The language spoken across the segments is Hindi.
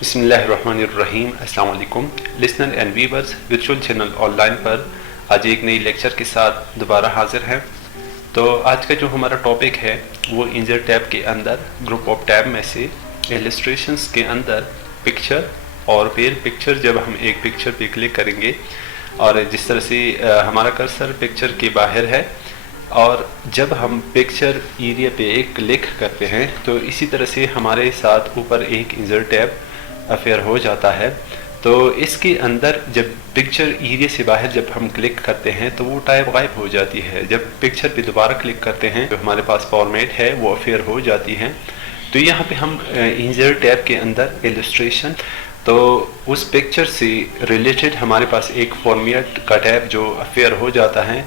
बिस्मिल्लाहिर्रहमानिर्रहीम। अस्सलाम वालेकुम listener and viewers, virtual channel online पर आज एक नई लेक्चर के साथ दोबारा हाजिर हैं। तो आज का जो हमारा टॉपिक है वो इंजर टैब के अंदर ग्रुप ऑफ टैब में से इलस्ट्रेशंस के अंदर पिक्चर, और फिर पिक्चर जब हम एक पिक्चर पे क्लिक करेंगे और जिस तरह से हमारा कर्सर पिक्चर के बाहर है और जब हम पिक्चर एरिया पे एक क्लिक करते हैं तो इसी तरह से हमारे साथ ऊपर एक इंजर टैब अफेयर हो जाता है। तो इसके अंदर जब पिक्चर एरिया से बाहर जब हम क्लिक करते हैं तो वो टैब गायब हो जाती है। जब पिक्चर पे दोबारा क्लिक करते हैं तो हमारे पास फॉर्मेट है वो अफेयर हो जाती है। तो यहाँ पे हम इंजर टैब के अंदर इलस्ट्रेशन, तो उस पिक्चर से रिलेटेड हमारे पास एक फॉर्मेट का टैब जो अफेयर हो जाता है।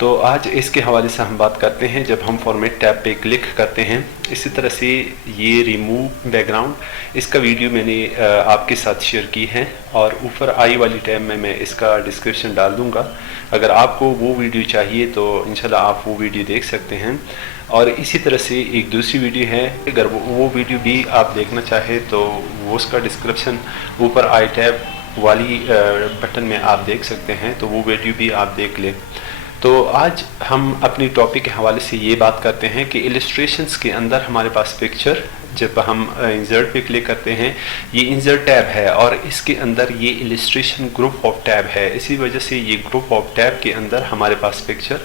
तो आज इसके हवाले से हम बात करते हैं। जब हम फॉर्मेट टैब पे क्लिक करते हैं, इसी तरह से ये रिमूव बैकग्राउंड, इसका वीडियो मैंने आपके साथ शेयर की है और ऊपर आई वाली टैब में मैं इसका डिस्क्रिप्शन डाल दूंगा। अगर आपको वो वीडियो चाहिए तो इंशाल्लाह आप वो वीडियो देख सकते हैं। और इसी तरह से एक दूसरी वीडियो है, अगर वो वीडियो भी आप देखना चाहे तो वो उसका डिस्क्रिप्शन ऊपर आई टैब वाली बटन में आप देख सकते हैं, तो वो वीडियो भी आप देख लें। तो आज हम अपनी टॉपिक के हवाले से ये बात करते हैं कि इलस्ट्रेशंस के अंदर हमारे पास पिक्चर, जब हम इंसर्ट पे क्लिक करते हैं, ये इंसर्ट टैब है और इसके अंदर ये इलस्ट्रेशन ग्रुप ऑफ टैब है। इसी वजह से ये ग्रुप ऑफ टैब के अंदर हमारे पास पिक्चर,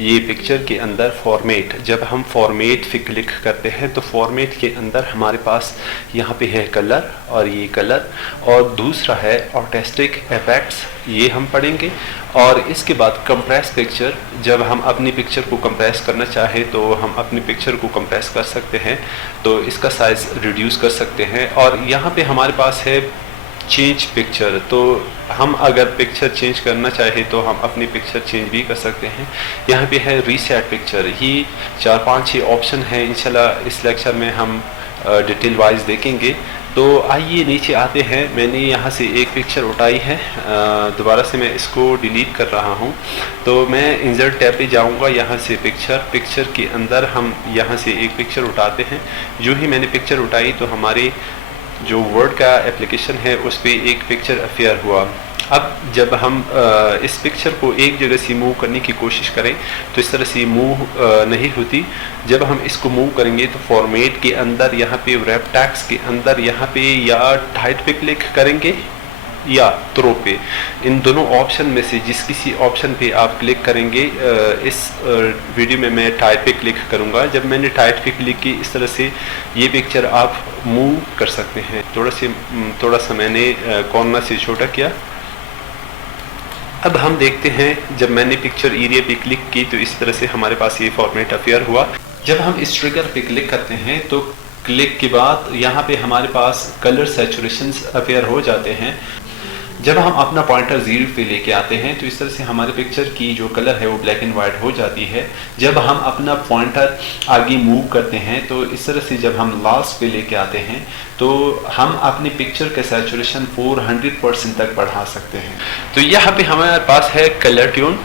ये पिक्चर के अंदर फॉर्मेट, जब हम फॉर्मेट पे क्लिक करते हैं तो फॉर्मेट के अंदर हमारे पास यहाँ पे है कलर, और ये कलर, और दूसरा है आर्टिस्टिक इफेक्ट्स, ये हम पढ़ेंगे। और इसके बाद कंप्रेस पिक्चर, जब हम अपनी पिक्चर को कंप्रेस करना चाहे तो हम अपनी पिक्चर को कंप्रेस कर सकते हैं, तो इसका साइज रिड्यूस कर सकते हैं। और यहाँ पे हमारे पास है चेंज पिक्चर, तो हम अगर पिक्चर चेंज करना चाहे तो हम अपनी पिक्चर चेंज भी कर सकते हैं। यहाँ पे है रीसेट पिक्चर, ये 4-5 ऑप्शन है। इंशाल्लाह इस लेक्चर में हम डिटेल वाइज देखेंगे। तो आइए नीचे आते हैं। मैंने यहाँ से एक पिक्चर उठाई है, दोबारा से मैं इसको डिलीट कर रहा हूँ। तो मैं इंसर्ट टैब पे जाऊँगा, यहाँ से पिक्चर के अंदर हम यहाँ से एक पिक्चर उठाते हैं। जो ही मैंने पिक्चर उठाई तो हमारे जो वर्ड का एप्लीकेशन है उस पर एक पिक्चर अफेयर हुआ। अब जब हम इस पिक्चर को एक जगह से मूव करने की कोशिश करें तो इस तरह से मूव नहीं होती। जब हम इसको मूव करेंगे तो फॉर्मेट के अंदर यहाँ पे रैप टैक्स के अंदर यहाँ पे या हाइट पे क्लिक करेंगे या थ्रो पे, इन दोनों ऑप्शन में से जिस किसी ऑप्शन पे आप क्लिक करेंगे। इस वीडियो में मैं टाइप पे क्लिक करूँगा। जब मैंने टाइप पे क्लिक की, इस तरह से ये पिक्चर आप मूव कर सकते हैं। थोड़ा सा मैंने कॉर्नर से छोटा किया। अब हम देखते हैं, जब मैंने पिक्चर एरिया पे क्लिक की तो इस तरह से हमारे पास ये फॉर्मेट अफेयर हुआ। जब हम इस ट्रिगर पे क्लिक करते हैं तो क्लिक के बाद यहाँ पे हमारे पास कलर सैचुरेशंस अफेयर हो जाते हैं। जब हम अपना पॉइंटर 0 पे लेके आते हैं तो इस तरह से हमारे पिक्चर की जो कलर है वो ब्लैक एंड वाइट हो जाती है। जब हम अपना पॉइंटर आगे मूव करते हैं तो इस तरह से जब हम लास्ट पे लेके आते हैं तो हम अपनी पिक्चर का सैचुरेशन 400% तक बढ़ा सकते हैं। तो यहाँ पे हमारे पास है कलर ट्यून,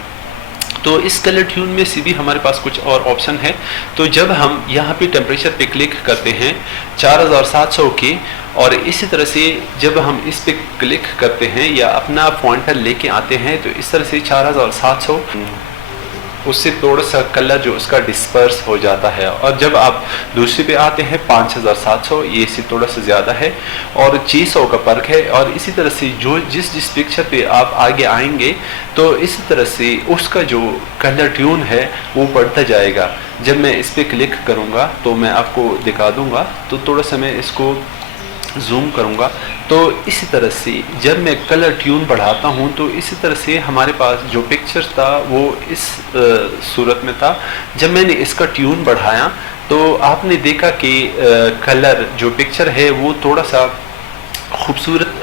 तो इस कलर ट्यून में से भी हमारे पास कुछ और ऑप्शन है। तो जब हम यहाँ पे टेम्परेचर पे क्लिक करते हैं 4700 के, और इसी तरह से जब हम इस पे क्लिक करते हैं या अपना पॉइंटर लेके आते हैं तो इस तरह से 4700, उससे थोड़ा सा कलर जो उसका डिस्पर्स हो जाता है। और जब आप दूसरे पे आते हैं 5700, ये इससे थोड़ा सा ज़्यादा है, और 600 का फर्क है। और इसी तरह से जो जिस पिक्चर पे आप आगे आएंगे तो इसी तरह से उसका जो कलर ट्यून है वो बढ़ता जाएगा। जब मैं इस पे क्लिक करूँगा तो मैं आपको दिखा दूँगा, तो थोड़ा सा मैं इसको जूम करूँगा। तो इसी तरह से जब मैं कलर ट्यून बढ़ाता हूँ तो इसी तरह से हमारे पास जो पिक्चर था वो इस सूरत में था। जब मैंने इसका ट्यून बढ़ाया तो आपने देखा कि कलर जो पिक्चर है वो थोड़ा सा खूबसूरत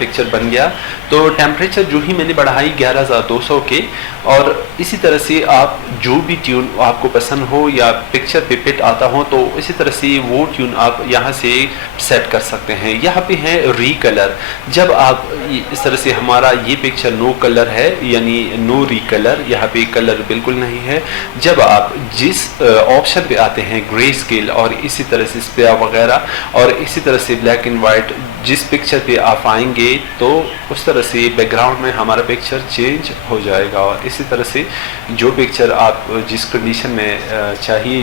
पिक्चर बन गया। तो टेम्परेचर जो ही मैंने बढ़ाई 11200 के, और इसी तरह से आप जो भी ट्यून आपको पसंद हो या पिक्चर पे फिट आता हो तो इसी तरह से वो ट्यून आप यहाँ से सेट कर सकते हैं। यहाँ पे है री कलर। जब आप इस तरह से, हमारा ये पिक्चर नो कलर है यानी नो री कलर, यहाँ पे कलर बिल्कुल नहीं है। जब आप जिस ऑप्शन पे आते हैं ग्रे स्केल और इसी तरह से स्पेयर वगैरह और इसी तरह से ब्लैक एंड वाइट, जिस पिक्चर पिक्चर पे आप आएंगे तो उस तरह से बैकग्राउंड में हमारा पिक्चर चेंज हो जाएगा। और इसी तरह से जो पिक्चर आप जिस कंडीशन में चाहिए,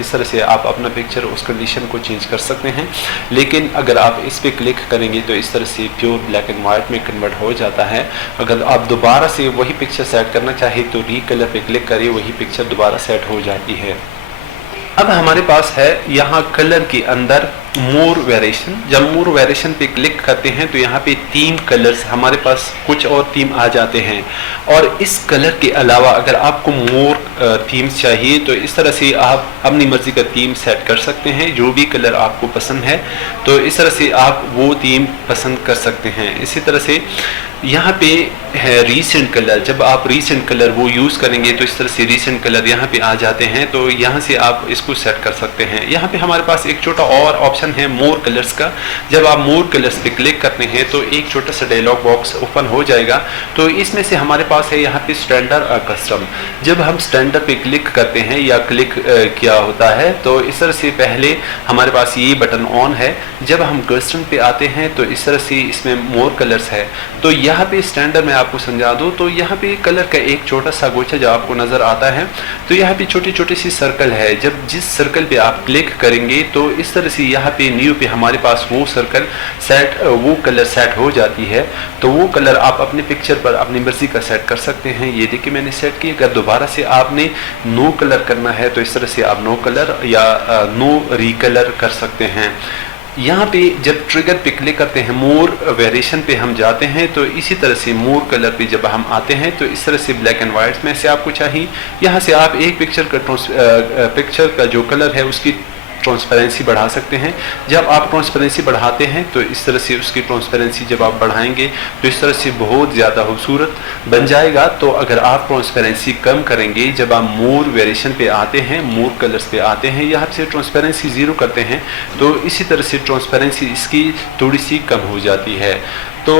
इस तरह से आप अपना पिक्चर उस कंडीशन को चेंज कर सकते हैं। लेकिन अगर आप इस पे क्लिक करेंगे तो इस तरह से प्योर ब्लैक एंड वाइट में कन्वर्ट हो जाता है। अगर आप दोबारा से वही पिक्चर सेट करना चाहिए तो रीकलर पे क्लिक करिए, वही पिक्चर दोबारा सेट हो जाती है। अब हमारे पास है यहाँ कलर के अंदर मोर वेरिएशन। जब मोर वेरिएशन पे क्लिक करते हैं तो यहाँ पे 3 कलर्स हमारे पास कुछ और थीम आ जाते हैं। और इस कलर के अलावा अगर आपको मोर थीम्स चाहिए तो इस तरह से आप अपनी मर्जी का थीम सेट कर सकते हैं। जो भी कलर आपको पसंद है तो इस तरह से आप वो थीम पसंद कर सकते हैं। इसी तरह से यहाँ पे है रीसेंट कलर। जब आप रीसेंट कलर वो यूज़ करेंगे तो इस तरह से रीसेंट कलर यहाँ पे आ जाते हैं, तो यहाँ से आप इसको सेट कर सकते हैं। यहाँ पे हमारे पास एक छोटा और ऑप्शन है मोर कलर्स का। जब आप मोर कलर्स पे क्लिक करते हैं तो एक छोटा सा डायलॉग बॉक्स ओपन हो जाएगा। तो इसमें से हमारे पास है यहाँ पे स्टैंडर्ड और कस्टम। जब हम स्टैंडर्ड पे क्लिक करते हैं या क्लिक किया होता है तो इस तरह से पहले हमारे पास ये बटन ऑन है। जब हम कस्टम पे आते हैं तो इस तरह से इसमें मोर कलर्स है। तो यहाँ पे स्टैंडर्ड में आपको समझा दूं तो यहाँ पे कलर का एक छोटा सा गोछा जो आपको नजर आता है, तो यहाँ पे छोटी छोटी सी सर्कल है। जब जिस सर्कल पे आप क्लिक करेंगे तो इस तरह से यहाँ पे न्यू पे हमारे पास वो सर्कल सेट, वो कलर सेट हो जाती है। तो वो कलर आप अपने पिक्चर पर अपनी मर्जी का सेट कर सकते हैं। ये देखिए मैंने सेट किया। अगर दोबारा से आपने नो कलर करना है तो इस तरह से आप नो कलर या नो रिकलर कर सकते हैं। यहाँ पे जब ट्रिगर पे क्लिक करते हैं मोर वेरिएशन पे हम जाते हैं तो इसी तरह से मोर कलर पे जब हम आते हैं तो इस तरह से ब्लैक एंड वाइट में से आपको चाहिए, यहाँ से आप एक पिक्चर का जो कलर है उसकी ट्रांसपेरेंसी बढ़ा सकते हैं। जब आप ट्रांसपेरेंसी बढ़ाते हैं तो इस तरह से उसकी ट्रांसपेरेंसी जब आप बढ़ाएंगे तो इस तरह से बहुत ज़्यादा खूबसूरत बन जाएगा। तो अगर आप ट्रांसपेरेंसी कम करेंगे, जब आप मोर वेरिएशन पे आते हैं, मोर कलर्स पे आते हैं, यहाँ से ट्रांसपेरेंसी 0 करते हैं तो इसी तरह से ट्रांसपेरेंसी इसकी थोड़ी सी कम हो जाती है। तो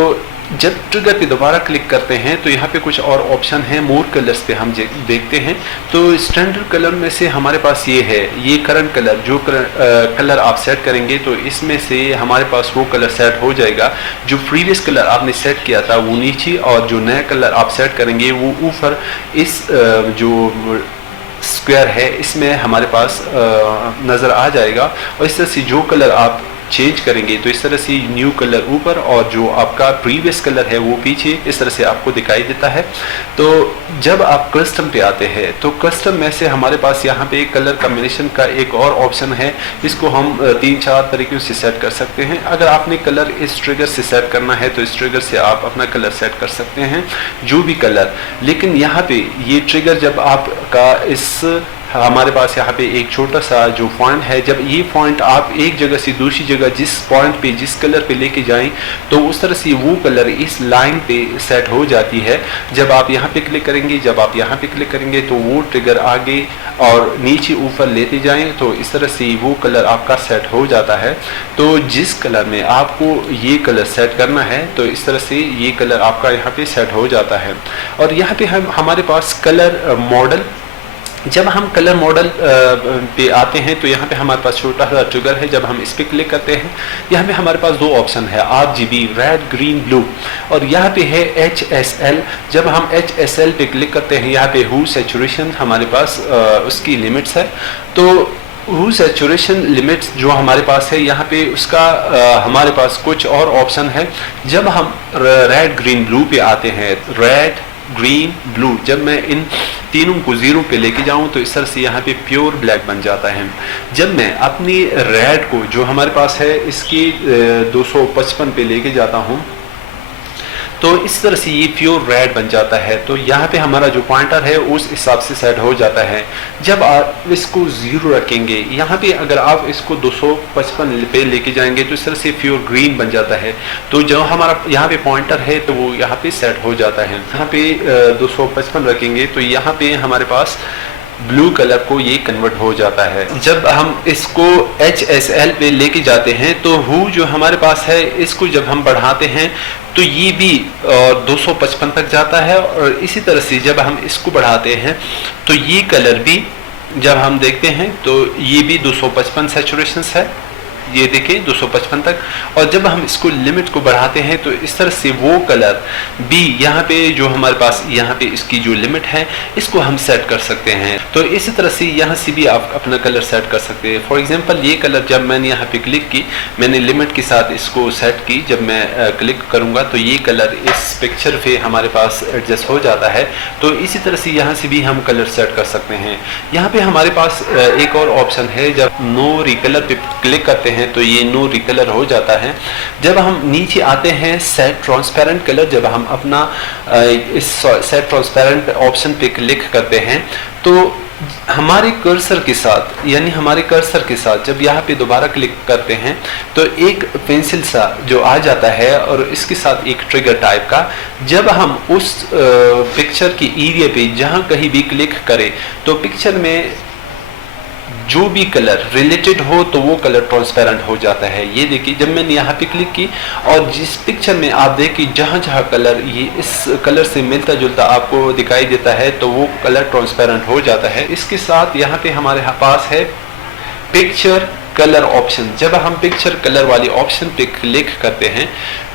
जब ट्रिगर पे दोबारा क्लिक करते हैं तो यहाँ पे कुछ और ऑप्शन है मोर कलर्स पे हम देखते हैं। तो स्टैंडर्ड कलर में से हमारे पास ये है, ये करंट कलर जो कलर आप सेट करेंगे तो इसमें से हमारे पास वो कलर सेट हो जाएगा। जो प्रीवियस कलर आपने सेट किया था वो नीचे, और जो नया कलर आप सेट करेंगे वो ऊपर इस जो स्क्वायर है इसमें हमारे पास नज़र आ जाएगा। और इस तरह से जो कलर आप चेंज करेंगे तो इस तरह से न्यू कलर ऊपर और जो आपका प्रीवियस कलर है वो पीछे इस तरह से आपको दिखाई देता है। तो जब आप कस्टम पे आते हैं तो कस्टम में से हमारे पास यहाँ पे कलर कॉम्बिनेशन का एक और ऑप्शन है। इसको हम 3-4 तरीक़ों से सेट कर सकते हैं। अगर आपने कलर इस ट्रिगर से सेट करना है तो इस ट्रिगर से आप अपना कलर सेट कर सकते हैं, जो भी कलर। लेकिन यहाँ पे ये ट्रिगर जब आपका इस हमारे पास यहाँ पे एक छोटा सा जो पॉइंट है, जब ये पॉइंट आप एक जगह से दूसरी जगह जिस पॉइंट पे जिस कलर पे लेके जाएं तो उस तरह से वो कलर इस लाइन पे सेट हो जाती है। जब आप यहाँ पे क्लिक करेंगे, जब आप यहाँ पे क्लिक करेंगे तो वो ट्रिगर आगे और नीचे ऊपर लेते जाएं तो इस तरह से वो कलर आपका सेट हो जाता है। तो जिस कलर में आपको ये कलर सेट करना है तो इस तरह से ये कलर आपका यहाँ पे सेट हो जाता है। और यहाँ पे हमारे पास कलर मॉडल, जब हम कलर मॉडल पे आते हैं तो यहाँ पे हमारे पास छोटा सा ट्रिगर है। जब हम इस पे क्लिक करते हैं यहाँ पे हमारे पास 2 ऑप्शन है, RGB रेड ग्रीन ब्लू, और यहाँ पे है HSL। जब हम HSL पे क्लिक करते हैं यहाँ पे हू सैचुरेशन हमारे पास उसकी लिमिट्स है। तो हू सैचुरेशन लिमिट्स जो हमारे पास है यहाँ पे उसका हमारे पास कुछ और ऑप्शन है। जब हम रेड ग्रीन ब्लू पे आते हैं, रेड ग्रीन ब्लू, जब मैं इन तीनों को 0 पे लेके जाऊं तो इस तरह से यहाँ पे प्योर ब्लैक बन जाता है। जब मैं अपनी रेड को जो हमारे पास है इसकी 255 पे लेके जाता हूँ तो इस तरह से ये प्योर रेड बन जाता है। तो यहाँ पे हमारा जो पॉइंटर है उस हिसाब से सेट हो जाता है। जब आप इसको 0 रखेंगे, यहाँ पे अगर आप इसको 255 पे लेके जाएंगे तो इस तरह से प्योर ग्रीन बन जाता है। तो जो हमारा यहाँ पे पॉइंटर है तो वो यहाँ पे सेट हो जाता है। यहाँ पे 255 रखेंगे तो यहाँ पे हमारे पास ब्लू कलर को ये कन्वर्ट हो जाता है। जब हम इसको HSL पे लेके जाते हैं तो हू जो हमारे पास है इसको जब हम बढ़ाते हैं तो ये भी 255 तक जाता है। और इसी तरह से जब हम इसको बढ़ाते हैं तो ये कलर भी जब हम देखते हैं तो ये भी 255 सैचुरेशन है। ये देखिए 255 तक। और जब हम इसको लिमिट को बढ़ाते हैं तो इस तरह से वो कलर भी यहाँ पे जो हमारे पास यहाँ पे इसकी जो लिमिट है इसको हम सेट कर सकते हैं। तो इसी तरह से यहाँ से भी आप अपना कलर सेट कर सकते हैं। फॉर एग्जांपल ये कलर जब मैंने यहाँ पे क्लिक की, मैंने लिमिट के साथ इसको सेट की, जब मैं क्लिक करूँगा तो ये कलर इस पिक्चर पे हमारे पास एडजस्ट हो जाता है। तो इसी तरह से यहाँ से भी हम कलर सेट कर सकते हैं। यहाँ पे हमारे पास एक और ऑप्शन है, जब नो रिकलर पे क्लिक करते हैं तो ये नो रिकलर हो जाता है। जब हम नीचे आते हैं सेट ट्रांसपेरेंट कलर, जब हम अपना इस सेट ट्रांसपेरेंट ऑप्शन पे क्लिक करते हैं तो हमारे कर्सर के साथ, यानी हमारे कर्सर के साथ जब यहाँ पे दोबारा क्लिक करते हैं तो एक पेंसिल सा जो आ जाता है और इसके साथ एक ट्रिगर टाइप का, जब हम उस पिक्चर की एरिया पे जहाँ कहीं भी क्लिक करें तो पिक्चर में जो भी कलर रिलेटेड हो तो वो कलर ट्रांसपेरेंट हो जाता है। ये देखिए जब मैंने यहाँ पे क्लिक की और जिस पिक्चर में आप देखिए जहाँ जहाँ कलर ये इस कलर से मिलता जुलता आपको दिखाई देता है तो वो कलर ट्रांसपेरेंट हो जाता है। इसके साथ यहाँ पे हमारे पास है पिक्चर कलर ऑप्शन। जब हम पिक्चर कलर वाले ऑप्शन पे क्लिक करते हैं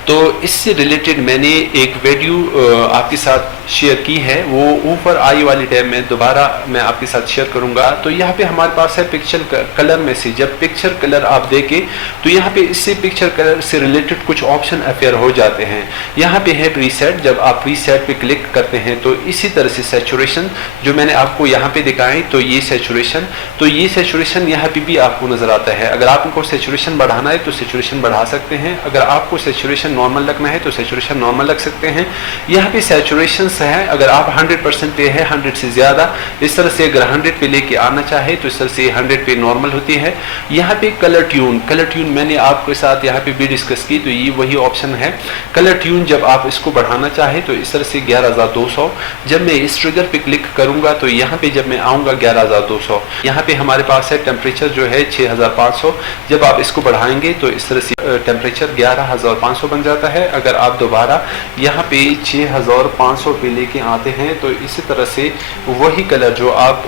तो इससे रिलेटेड मैंने एक वीडियो आपके साथ शेयर की है, वो ऊपर आई वाली टैब में दोबारा मैं आपके साथ शेयर करूंगा। तो यहाँ पे हमारे पास है पिक्चर कलर में से, जब पिक्चर कलर आप देखें तो यहाँ पे इससे पिक्चर कलर से रिलेटेड कुछ ऑप्शन अपेयर हो जाते हैं। यहाँ पे है प्रीसेट, जब आप प्रीसेट पे क्लिक करते हैं तो इसी तरह से सैचुरेशन जो मैंने आपको यहाँ पे दिखाई, तो ये सैचुरेशन यहाँ पे भी आपको नजर आता है। अगर आपको सैचुरेशन बढ़ाना है तो सैचुरेशन बढ़ा सकते हैं, अगर आपको सैचुरेशन नॉर्मल रखना है तो सैचुरेशन नॉर्मल रख सकते हैं। यहाँ पे सैचुरेशन है, अगर आप 100% पे है 100 से ज्यादा, इस तरह से अगर 100 पे लेके आना चाहे तो इस तरह से 100 पे नॉर्मल होती है। यहाँ पे कलर ट्यून मैंने आपके साथ यहाँ पे भी डिस्कस की, तो ये वही ऑप्शन है कलर ट्यून। जब आप इसको बढ़ाना चाहे तो इस तरह से 11200, जब मैं इस ट्रिगर पे क्लिक करूंगा तो यहाँ पे जब मैं आऊंगा 11200। यहाँ पे हमारे पास है टेम्परेचर जो है 6500, जब आप इसको बढ़ाएंगे तो इस तरह से टेम्परेचर 11500 बन जाता है। अगर आप दोबारा यहाँ पे 6500 पे लेके आते हैं तो इसी तरह से वही कलर जो आप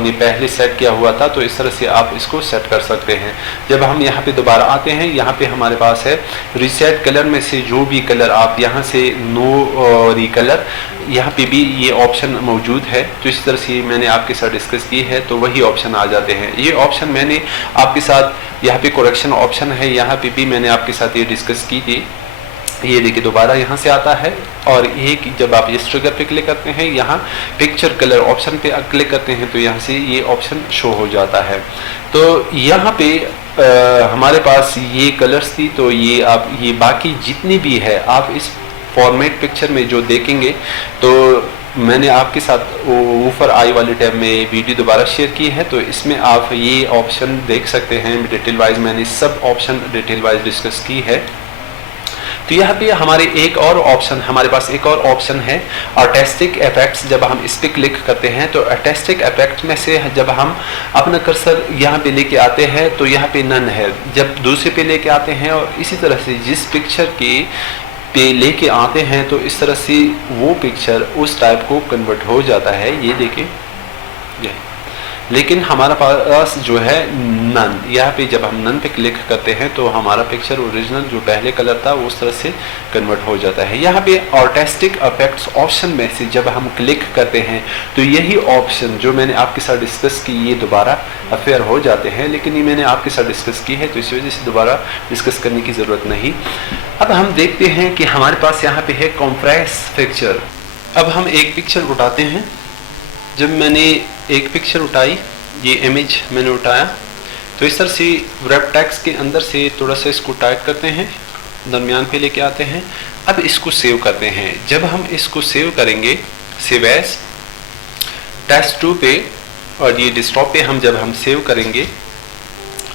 ने पहले सेट किया हुआ था तो इस तरह से आप इसको सेट कर सकते हैं। जब हम यहाँ पे दोबारा आते हैं, यहाँ पे हमारे पास है रीसेट कलर में से जो भी कलर आप यहाँ से नो रिकलर, यहाँ पे भी ये ऑप्शन मौजूद है। तो इस तरह से मैंने आपके साथ डिस्कस की है तो वही ऑप्शन आ जाते हैं। ये ऑप्शन मैंने आपके साथ यहाँ पे करेक्शन ऑप्शन है, यहाँ पे भी मैंने आपके साथ ये डिस्कस की थी। ये देखिए दोबारा यहाँ से आता है और ये कि जब आप इस ट्रिगर पे क्लिक करते हैं, यहाँ पिक्चर कलर ऑप्शन पे क्लिक करते हैं तो यहाँ से ये ऑप्शन शो हो जाता है। तो यहाँ पे हमारे पास ये कलर्स थी, तो ये आप ये बाकी जितनी भी है आप इस फॉर्मेट पिक्चर में जो देखेंगे तो मैंने आपके साथ ऊपर आई वाली टैब में वीडियो दोबारा शेयर की है, तो इसमें आप ये ऑप्शन देख सकते हैं डिटेल वाइज। मैंने सब ऑप्शन डिटेल वाइज डिस्कस की है। तो यहाँ पे हमारे हमारे पास एक और ऑप्शन है आर्टिस्टिक इफेक्ट्स। जब हम इस पे क्लिक करते हैं तो आर्टिस्टिक इफेक्ट में से जब हम अपना कर्सर यहाँ पे लेके आते हैं तो यहाँ पे नन है, जब दूसरे पे लेके आते हैं और इसी तरह से जिस पिक्चर के पे लेके आते हैं तो इस तरह से वो पिक्चर उस टाइप को कन्वर्ट हो जाता है। ये देखिए लेकिन हमारा पास जो है नन, यहाँ पे जब हम नन पे क्लिक करते हैं तो हमारा पिक्चर ओरिजिनल जो पहले कलर था उस तरह से कन्वर्ट हो जाता है। यहाँ पे आर्टिस्टिक इफेक्ट्स ऑप्शन में से जब हम क्लिक करते हैं तो यही ऑप्शन जो मैंने आपके साथ डिस्कस की ये दोबारा अफेयर हो जाते हैं, लेकिन ये मैंने आपके साथ डिस्कस की है तो इस वजह से दोबारा डिस्कस करने की ज़रूरत नहीं। अब हम देखते हैं कि हमारे पास यहाँ पे है कंप्रेस पिक्चर। अब हम एक पिक्चर उठाते हैं। जब मैंने एक पिक्चर उठाई, ये इमेज मैंने उठाया, तो इस तरह से रैप टेक्स्ट के अंदर से थोड़ा सा इसको टाइट करते हैं, दरमियान पे लेके आते हैं। अब इसको सेव करते हैं। जब हम इसको सेव करेंगे सेव एज टेस्ट 2 पे और ये डेस्कटॉप पे हम सेव करेंगे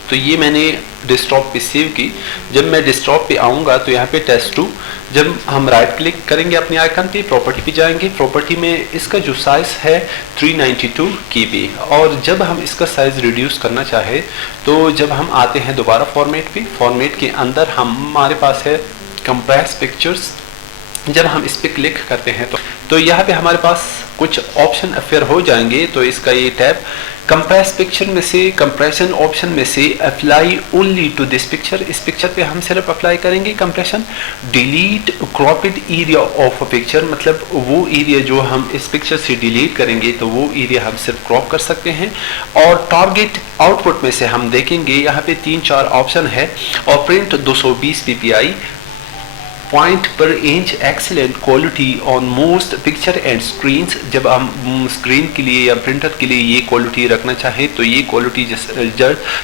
तो ये मैंने डेस्कटॉप पे सेव की। जब मैं डेस्कटॉप पे आऊँगा तो यहाँ पे टेस्ट 2, जब हम राइट क्लिक करेंगे अपने आइकन पे, प्रॉपर्टी पे जाएंगे, प्रॉपर्टी में इसका जो साइज़ है 392 KB, और जब हम इसका साइज़ रिड्यूस करना चाहे तो जब हम आते हैं दोबारा फॉर्मेट पे, फॉर्मेट के अंदर हमारे पास है कंप्रेस पिक्चर्स। जब हम इस पे क्लिक करते हैं तो यहाँ पे हमारे पास कुछ ऑप्शन अफेयर हो जाएंगे। तो इसका ये टैब कंप्रेस पिक्चर में से, कंप्रेशन ऑप्शन में से apply only to this picture, इस पिक्चर पे हम सिर्फ अप्लाई करेंगे compression. Delete cropped area of a picture, मतलब वो एरिया जो हम इस पिक्चर से डिलीट करेंगे तो वो एरिया हम सिर्फ क्रॉप कर सकते हैं। और टारगेट आउटपुट में से हम देखेंगे यहाँ पे 3-4 ऑप्शन है, और प्रिंट 220 ppi, पॉइंट पर inch, excellent quality on most picture and screens. जब हम स्क्रीन के लिए या प्रिंटर के लिए ये क्वालिटी रखना चाहें तो ये क्वालिटी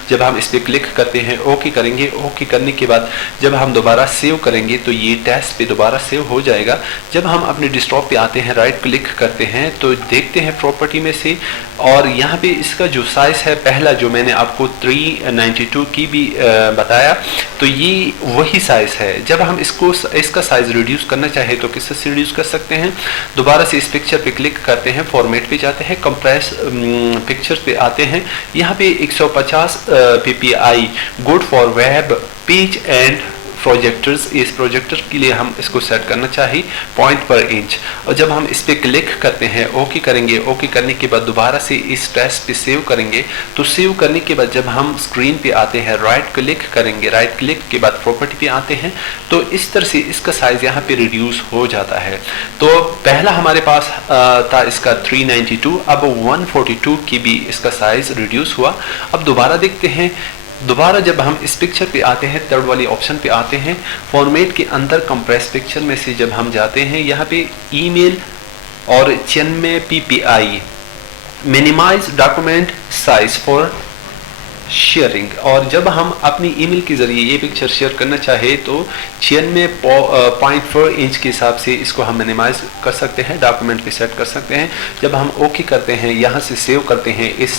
जब हम इस पर क्लिक करते हैं, ओके करेंगे, ओके करने के बाद जब हम दोबारा सेव करेंगे तो ये टेस्ट पे दोबारा सेव हो जाएगा। जब हम अपने डेस्कटॉप पे आते हैं, राइट क्लिक करते हैं तो देखते हैं प्रॉपर्टी में से, और यहाँ पे इसका जो साइज है पहला जो मैंने आपको 392 की भी बताया, तो ये वही साइज है। जब हम इसका साइज रिड्यूस करना चाहे तो किससे रिड्यूस कर सकते हैं, दोबारा से इस पिक्चर पे क्लिक करते हैं, फॉर्मेट पे जाते हैं, कंप्रेस पिक्चर पे आते हैं, यहाँ पे 150 ppi good for web page and projectors, इस प्रोजेक्टर के लिए हम इसको सेट करना चाहिए पॉइंट पर इंच। और जब हम इस पे क्लिक करते हैं, ओके करेंगे, ओके करने के बाद दोबारा से इस टेस्ट पे सेव करेंगे, तो सेव करने के बाद जब हम स्क्रीन पे आते हैं, राइट क्लिक करेंगे, राइट क्लिक के बाद प्रॉपर्टी पे आते हैं, तो इस तरह से इसका साइज यहाँ पे रिड्यूस हो जाता है। तो पहला हमारे पास था इसका 392, अब 142 की भी इसका साइज रिड्यूस हुआ। अब दोबारा देखते हैं, दोबारा जब हम इस पिक्चर पे आते हैं, थर्ड वाली ऑप्शन पे आते हैं, फॉर्मेट के अंदर कंप्रेस पिक्चर में से जब हम जाते हैं, यहाँ पे ईमेल और 96 ppi, minimize document size for sharing, और जब हम अपनी ईमेल के जरिए ये पिक्चर शेयर करना चाहे तो 96.4 इंच के हिसाब से इसको हम मिनिमाइज कर सकते हैं, डॉक्यूमेंट पे सेट कर सकते हैं। जब हम ओके करते हैं, यहाँ से सेव करते हैं, इस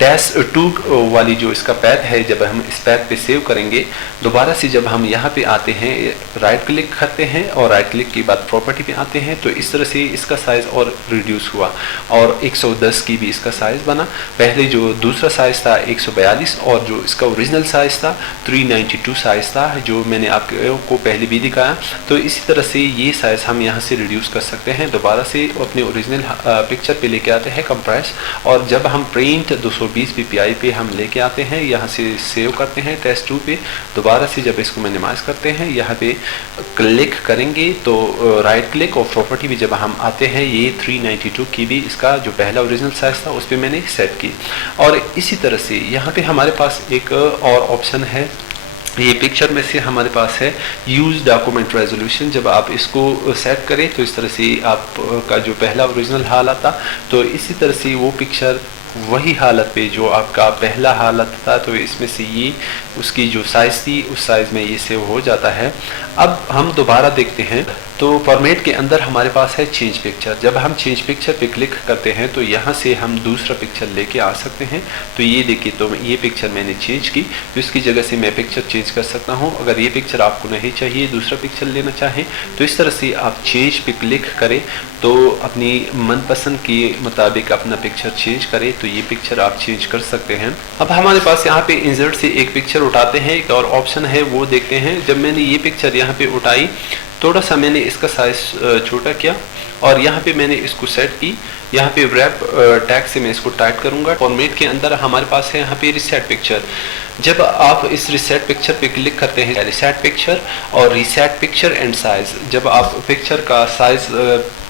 -2 वाली जो इसका पैथ है, जब हम इस पैथ पे सेव करेंगे, दोबारा से जब हम यहाँ पे आते हैं, राइट क्लिक करते हैं और राइट क्लिक के बाद प्रॉपर्टी पे आते हैं, तो इस तरह से इसका साइज और रिड्यूस हुआ और 110 की भी इसका साइज बना। पहले जो दूसरा साइज था 142 और जो इसका ओरिजिनल साइज था 392 साइज था, जो मैंने आपको पहले भी दिखाया। तो इसी तरह से ये साइज हम यहाँ से रिड्यूस कर सकते हैं। दोबारा से अपने ओरिजिनल पिक्चर पे लेके आते हैं कंप्रेस, और जब हम प्रिंट 220 ppi पे हम लेके आते हैं, यहाँ से सेव करते हैं टेस्ट 2 पे, दोबारा से जब इसको मिनिमाइज करते हैं, यहाँ पे क्लिक करेंगे तो राइट क्लिक और प्रॉपर्टी भी जब हम आते हैं, ये 392 की भी इसका जो पहला ओरिजिनल साइज था उस पर मैंने सेट की। और इसी तरह से यहाँ पे हमारे पास एक और ऑप्शन है, ये पिक्चर में से हमारे पास है यूज डॉक्यूमेंट रेजोल्यूशन। जब आप इसको सेट करें तो इस तरह से आपका जो पहला ओरिजिनल हालत था, तो इसी तरह से वो पिक्चर वही हालत पे जो आपका पहला हालत था, तो इसमें से ये उसकी जो साइज थी उस साइज में ये सेव हो जाता है। अब हम दोबारा देखते हैं, तो फॉर्मेट के अंदर हमारे पास है चेंज पिक्चर। जब हम चेंज पिक्चर पे क्लिक करते हैं तो यहाँ से हम दूसरा पिक्चर लेके आ सकते हैं। तो ये देखिए, तो ये पिक्चर मैंने चेंज की, तो इसकी जगह से मैं पिक्चर चेंज कर सकता हूँ। अगर ये पिक्चर आपको नहीं चाहिए, दूसरा पिक्चर लेना चाहें, तो इस तरह से आप चेंज पे क्लिक करें तो अपनी मनपसंद के मुताबिक अपना पिक्चर चेंज करें, तो ये पिक्चर आप चेंज कर सकते हैं। अब हमारे पास यहाँ पे इंसर्ट से एक पिक्चर उठाते हैं, एक और ऑप्शन है वो देखते हैं। जब मैंने ये पिक्चर यहाँ पे उठाई, थोड़ा सा मैंने इसका साइज छोटा किया और यहाँ पे मैंने इसको सेट की। यहाँ पे रैप टैग से मैं इसको टाइप करूँगा। फॉर्मेट के अंदर हमारे पास है यहाँ पे रिसेट पिक्चर। जब आप इस रिसेट पिक्चर पे क्लिक करते हैं, रिसेट पिक्चर और रिसेट पिक्चर एंड साइज, जब आप पिक्चर का साइज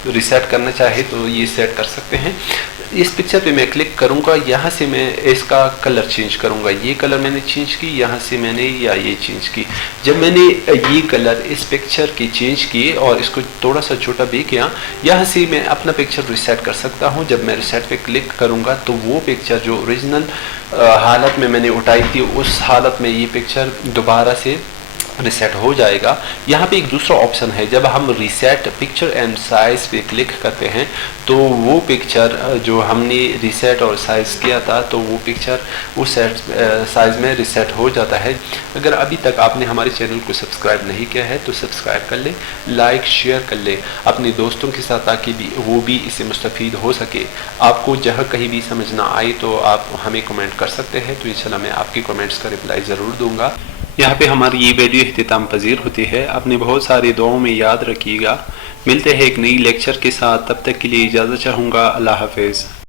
रिसेट करना चाहे तो ये सेट कर सकते हैं। इस पिक्चर पे मैं क्लिक करूंगा, यहाँ से मैं इसका कलर चेंज करूंगा। ये कलर मैंने चेंज की, यहाँ से मैंने या ये चेंज की। जब मैंने ये कलर इस पिक्चर की चेंज किए और इसको थोड़ा सा छोटा भी किया, यहाँ से मैं अपना पिक्चर रिसेट कर सकता हूँ। जब मैं रिसेट पे क्लिक करूँगा तो वो पिक्चर जो ओरिजिनल हालत में मैंने उठाई थी, उस हालत में ये पिक्चर दोबारा से रिसेट हो जाएगा। यहाँ पे एक दूसरा ऑप्शन है, जब हम रिसेट पिक्चर एंड साइज पे क्लिक करते हैं तो वो पिक्चर जो हमने रिसेट और साइज किया था, तो वो पिक्चर उस साइज में रिसेट हो जाता है। अगर अभी तक आपने हमारे चैनल को सब्सक्राइब नहीं किया है तो सब्सक्राइब कर ले, लाइक शेयर कर ले अपने दोस्तों के साथ, ताकि वो भी इससे मुस्तफ़ीद हो सके। आपको जहाँ कहीं भी समझ ना आए तो आप हमें कमेंट कर सकते हैं, तो इंशाल्लाह मैं आपकी कमेंट्स का रिप्लाई ज़रूर दूँगा। यहाँ पे हमारी ये वीडियो इख्तिताम पजीर होती है। अपने बहुत सारी दुआओं में याद रखिएगा। मिलते हैं एक नई लेक्चर के साथ, तब तक के लिए इजाज़त चाहूँगा। अल्लाह हाफिज़।